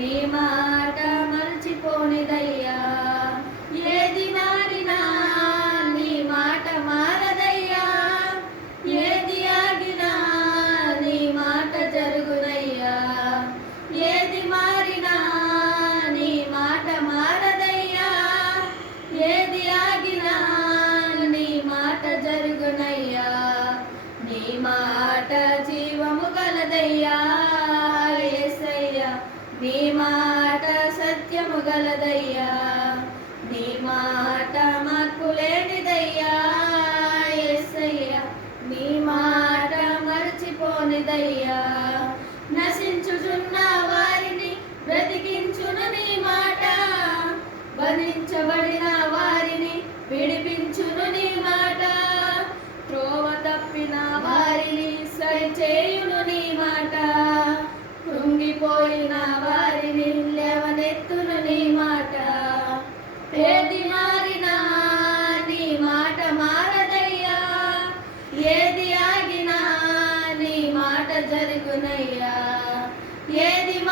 నీ మాట మర్చిపోనిదయ్యా. ఏది మారినా నీ మాట మారదయ్యా. ఏది ఆగినా నీ మాట జరుగునయ్యా. ఏది మారినా నీ మాట మారదయ్యా. ఏది ఆగినా నీ మాట జరుగునయ్యా. నీ మాట జీవము గలదయ్యా యేసయ్యా. నీ మాట సత్యము గలదయ్యా. నీ మాట మార్పు లేనిదయ్యా యేసయ్యా. నీ మాట మరచిపోనిదయ్యా. నశించుచున్న వారిని బ్రతికించును నీ మాట. బంధించబడిన వారిని విడిపించును నీ మాట. త్రోవ తప్పిన వారిని సరిచేయును నీ మాట. కృంగిపోయిన వారిని లేవనెత్తును నీ మాట. ఏది మారినా నీ మాట మారదయ్యా. ఏది ఆగినా నీ మాట జరుగునయ్యా. ఏది